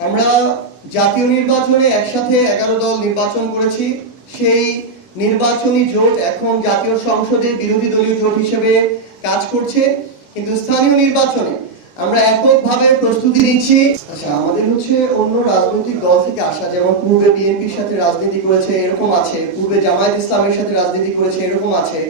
আমরা জাতীয় নির্বাচনে একসাথে 11 দল নির্বাচন করেছি। সেই নির্বাচনী জোট এখন জাতীয় সংসদে বিরোধী দলীয় জোট হিসেবে কাজ করছে, কিন্তু স্থানীয় নির্বাচনে আমরা এককভাবে প্রস্তুতি নিচ্ছি। আচ্ছা, আমাদের হচ্ছে অন্য রাজনৈতিক দল থেকে আসা, যেমন পূর্বে বিএনপির সাথে রাজনীতি করেছে এরকম আছে, পূর্বে জামায়াত ইসলামের সাথে রাজনীতি করেছে এরকম আছে,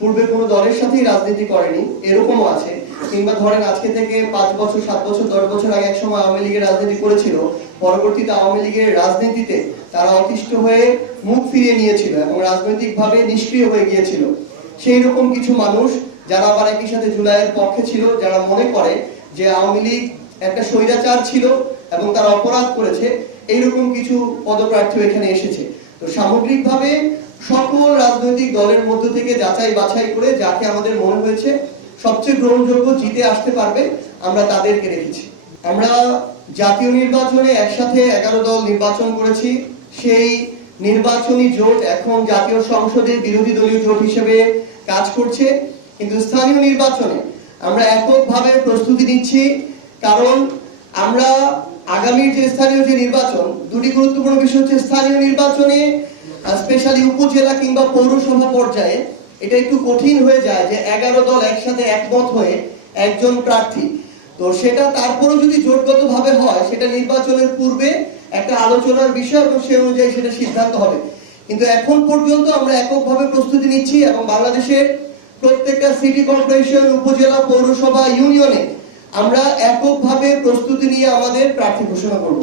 পূর্বে কোনো দলের সাথেই রাজনীতি করেনি এরকমও আছে, কিংবা ধরেন আজকে থেকে 5 বছর 7 বছর 10 বছর আগে একসময় আওয়ামী লীগের রাজনীতি করেছিল, পরবর্তীতে আওয়ামী লীগের রাজনীতিতে তারা অতিষ্ঠ হয়ে মুখ ফিরিয়ে নিয়েছিল এবং রাজনৈতিকভাবে নিষ্ক্রিয় হয়ে গিয়েছিল। সেই রকম কিছু মানুষ যারা আবার একই সাথে জুলাইয়ের পক্ষে ছিল, যারা মনে করে যে আওয়ামী লীগ একটা স্বৈরাচার ছিল এবং তারা অপরাধ করেছে, এইরকম কিছু পদপ্রার্থী এখানে এসেছে। তো সামগ্রিকভাবে সকল রাজনৈতিক দলের মধ্য থেকে যাচাই বাছাই করে যাকে আমাদের মনে হয়েছে সবচেয়ে গ্রহণযোগ্য জিতে আসতে পারবে, আমরা তাদেরকে রেখেছি। আমরা জাতীয় নির্বাচনে একসাথে 11 দল নির্বাচন করেছি। সেই নির্বাচনী জোট এখন জাতীয় সংসদে বিরোধী দলীয় জোট হিসেবে কাজ করছে, কিন্তু স্থানীয় নির্বাচনে আমরা এককভাবে প্রস্তুতি নিচ্ছি। কারণ আমরা আগামীর যে স্থানীয় যে নির্বাচন, দুটি গুরুত্বপূর্ণ বিষয় হচ্ছে স্থানীয় নির্বাচনে স্পেশালি উপজেলা কিংবা পৌরসভা পর্যায়ে এটা একটু কঠিন হয়ে যায় যে 11 দল একসাথে একমত হয়ে একজন প্রার্থী। তো সেটা তারপরে যদি জোটগতভাবে হয়, সেটা নির্বাচনের পূর্বে একটা আলোচনার বিষয় এবং সেই অনুযায়ী সেটা সিদ্ধান্ত হবে। কিন্তু এখন পর্যন্ত আমরা এককভাবে প্রস্তুতি নিচ্ছি এবং বাংলাদেশের প্রত্যেকটা সিটি কর্পোরেশন, উপজেলা, পৌরসভা, ইউনিয়নে আমরা এককভাবে প্রস্তুতি নিয়ে আমাদের প্রার্থী ঘোষণা করব।